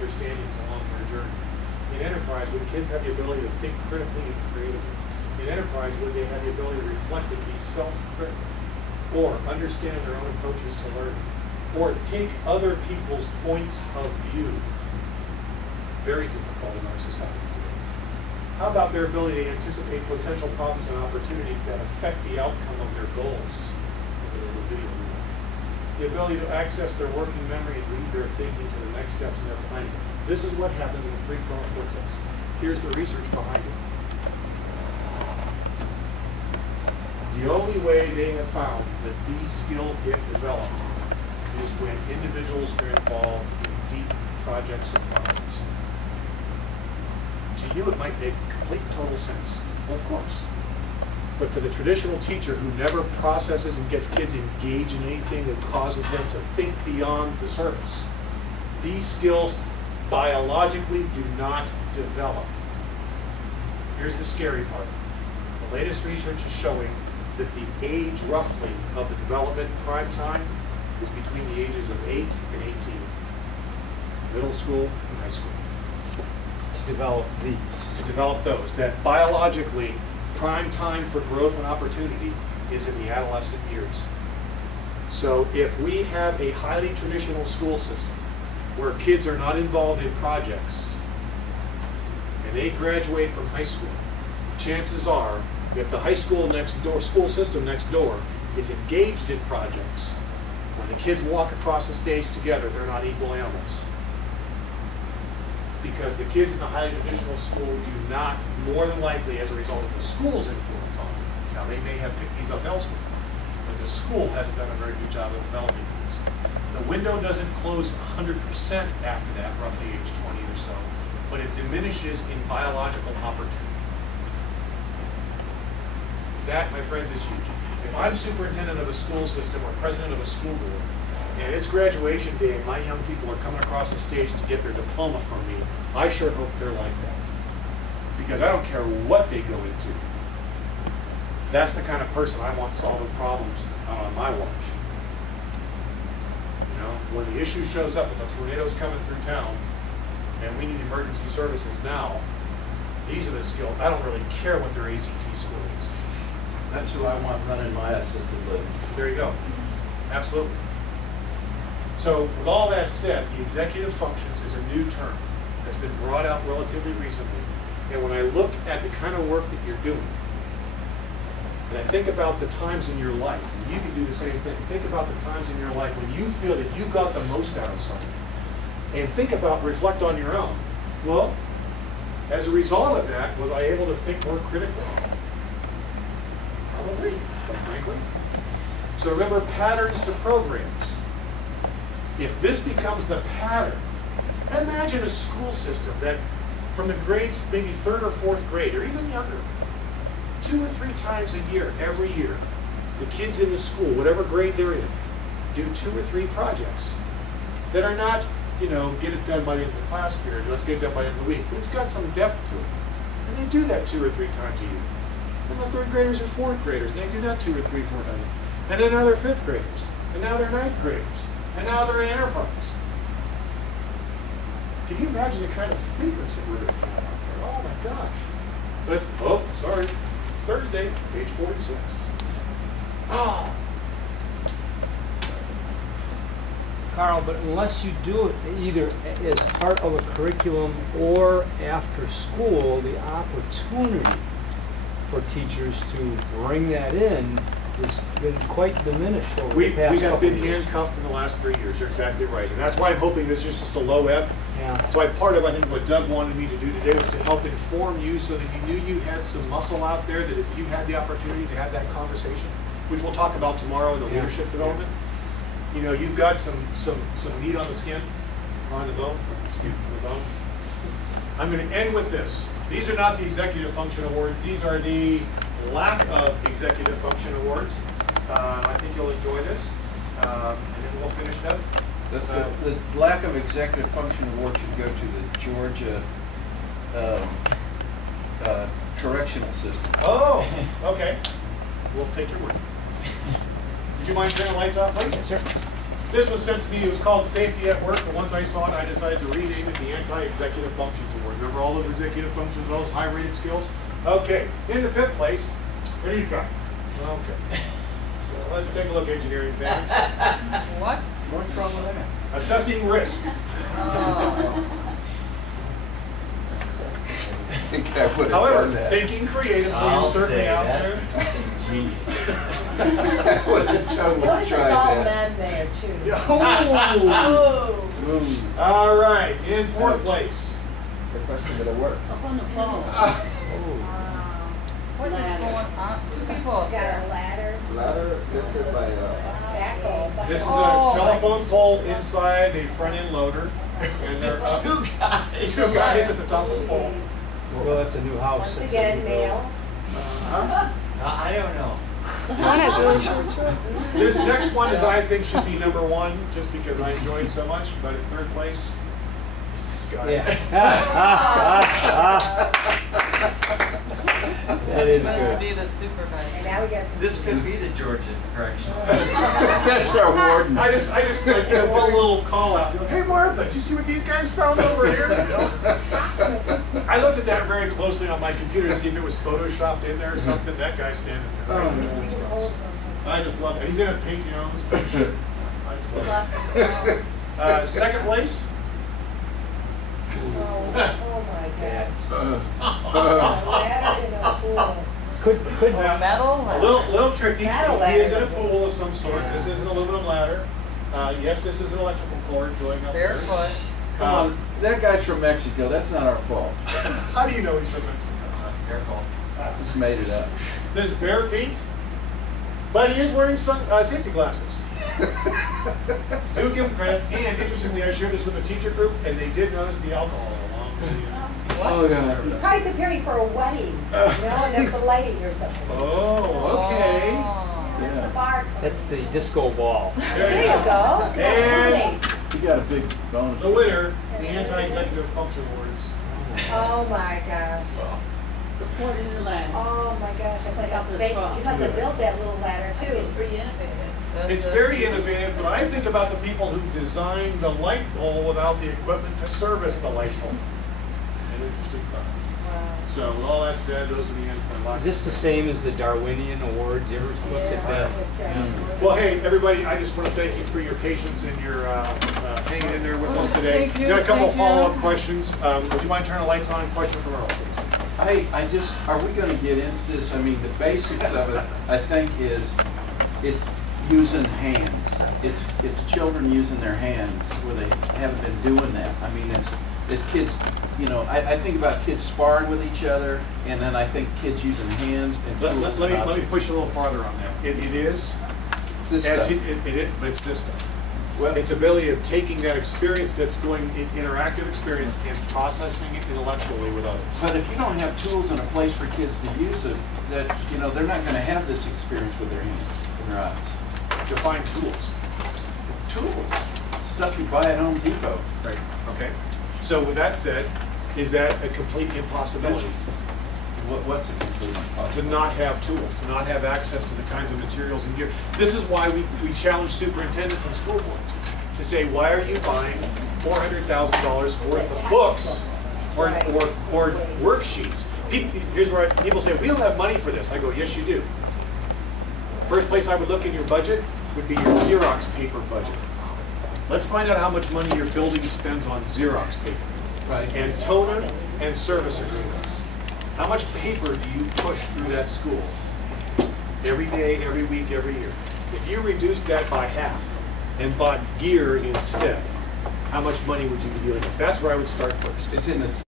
understandings along their journey. In enterprise, would kids have the ability to think critically and creatively? In enterprise, would they have the ability to reflect and be self-critical? Or understand their own approaches to learning? Or take other people's points of view? Very difficult in our society today. How about their ability to anticipate potential problems and opportunities that affect the outcome of their goals? The ability to access their working memory and lead their thinking to the next steps in their planning. This is what happens in the prefrontal cortex. Here's the research behind it. The only way they have found that these skills get developed is when individuals are involved in deep projects or problems. To you, it might make complete total sense. Well, of course. But for the traditional teacher who never processes and gets kids engaged in anything that causes them to think beyond the surface, these skills biologically do not develop. Here's the scary part. The latest research is showing that the age roughly of the development prime time is between the ages of 8 and 18. Middle school and high school. To develop these. To develop those. That biologically, prime time for growth and opportunity is in the adolescent years. So if we have a highly traditional school system where kids are not involved in projects and they graduate from high school, chances are if the high school next door, school system next door is engaged in projects, when the kids walk across the stage together, they're not equal animals. Because the kids in the highly traditional school do not, more than likely, as a result of the school's influence on them. Now, they may have picked these up elsewhere, but the school hasn't done a very good job of developing these. The window doesn't close 100% after that, roughly age 20 or so, but it diminishes in biological opportunity. That, my friends, is huge. If I'm superintendent of a school system or president of a school board, and it's graduation day and my young people are coming across the stage to get their diploma from me, I sure hope they're like that. Because I don't care what they go into. That's the kind of person I want solving problems on my watch. You know, when the issue shows up and the tornado's coming through town and we need emergency services now, these are the skills. I don't really care what their ACT score is. That's who I want running my assisted living. There you go. Absolutely. So with all that said, the executive functions is a new term that's been brought out relatively recently. And when I look at the kind of work that you're doing, and I think about the times in your life, and you can do the same thing. Think about the times in your life when you feel that you got the most out of something. And think about, reflect on your own. Well, as a result of that, was I able to think more critically? Probably, but frankly. So remember, patterns to programs. If this becomes the pattern, imagine a school system that from the grades, maybe 3rd or 4th grade, or even younger, 2 or 3 times a year, every year, the kids in the school, whatever grade they're in, do 2 or 3 projects that are not, you know, get it done by the end of the class period, let's get it done by the end of the week, but it's got some depth to it. And they do that 2 or 3 times a year. And the 3rd graders are 4th graders, and they do that 2 or 3, 4 times. And then now they're 5th graders, and now they're 9th graders. And now they're in enterprise. Can you imagine the kind of thinkers that we're going to have out there? Oh my gosh. But, oh, sorry, Thursday, page 46. Oh. Carl, but unless you do it either as part of a curriculum or after school, the opportunity for teachers to bring that in has been quite diminished over the past We have couple been of years. handcuffed in the last 3 years. You're exactly right. And that's why I'm hoping this is just a low ebb. Yeah. That's why part of, I think, what Doug wanted me to do today was to help inform you so that you knew you had some muscle out there, that if you had the opportunity to have that conversation, which we'll talk about tomorrow in the leadership development, you know, you've got some meat on the skin, on the bone, skin on the bone. I'm going to end with this. These are not the executive function awards. These are the lack of executive function awards. I think you'll enjoy this, and then we'll finish up. The lack of executive function award should go to the Georgia correctional system. Oh, okay. We'll take your word. Would you mind turning the lights off, please? Yes, sir. This was sent to me. It was called Safety at Work, but once I saw it, I decided to rename it the Anti-Executive Functions Award. Remember all those executive functions, those high-rated skills? Okay, in the 5th place are these guys. Okay. So let's take a look, engineering fans. What? What's wrong with that? Assessing risk. Oh. I think I would have However, done that. thinking creatively is certainly out there. Genius. I would have totally Notice it's tried all that. men there too. Yeah. Oh. Oh. All right, in 4th place. The question that'll work. Up on the phone. What is Ladder. going on? 2 people up It's got there. a ladder, Ladder lifted by backhoe. This is a Oh, telephone pole inside a front-end loader, and they're up. 2 guys. 2 guys at the top of the pole. Well, that's a new house. Once That's again, a new build. male. I don't know. One has really short shorts. This next one is, I think, should be number 1, just because I enjoy it so much. But in 3rd place, this guy. That is Must good. be the And supervisor. now we got some. This could be the Georgia correction. That's our warden. I just like, you know, one little call out. You know, hey Martha, did you see what these guys found over here? You know? I looked at that very closely on my computer to see if it was photoshopped in there or something. That guy's standing there. Oh, no. I just love it. He's in a pink, you know, this pink shirt. I just love Glasses. it. 2nd place. Oh my God. A ladder in a pool. Could Now, Metal? a little tricky. Metal He is in ladder. a pool of some sort. This is an aluminum ladder. Yes, this is an electrical cord going up there. Barefoot. Come on, that guy's from Mexico. That's not our fault. How do you know he's from Mexico? Careful. Just made it up. There's bare feet, but he is wearing some safety glasses. Do give him credit. And interestingly, I shared this with the teacher group, and they did notice the alcohol along with the. Oh, yeah. He's probably preparing for a wedding, you know, and there's the lighting or something. Oh, okay. Oh. That's the Yeah. bar. That's the disco ball. There you go. It's gonna And- illuminate. He got a big bonus. The winner, the Anti-Executive Function Awards. Oh my gosh. Supported in the land. Oh my gosh. It's like a Up the big, trough. you must have built that little ladder too. It's pretty innovative. It's very innovative, but I think about the people who designed the light pole without the equipment to service the light pole. An interesting thought. Wow. So with all that said, those are the end. Is this the same as the Darwinian Awards? You ever looked at that? Well, hey, everybody, I just want to thank you for your patience and your hanging in there with us today. Thank you, Got a couple of thank you. follow-up questions. Would you mind turning the lights on? Question from Earl, please. I just, are we gonna get into this? I mean, the basics of it, I think, is it's using hands. It's children using their hands where they haven't been doing that. I mean, it's kids, you know, I think about kids sparring with each other, and then I think kids using hands and tools. Let me push a little farther on that. It is, It's this but stuff. it's this stuff. Well, Its ability of taking that experience that's going, interactive experience, and processing it intellectually with others. but if you don't have tools and a place for kids to use it, that, you know, they're not gonna have this experience with their hands and their eyes. Define tools. Tools, stuff you buy at Home Depot. Right. Okay. So with that said, is that a complete impossibility? What's a complete To impossible? not have tools, to not have access to the kinds of materials and gear. This is why we challenge superintendents and school boards to say, why are you buying $400,000 worth of books or worksheets? Here's where people say, we don't have money for this. I go, yes, you do. First place I would look in your budget would be your Xerox paper budget. Let's find out how much money your building spends on Xerox paper. Right. And toner and service agreements. How much paper do you push through that school? Every day, every week, every year. If you reduced that by half and bought gear instead, how much money would you be dealing with? That's where I would start first. It's in the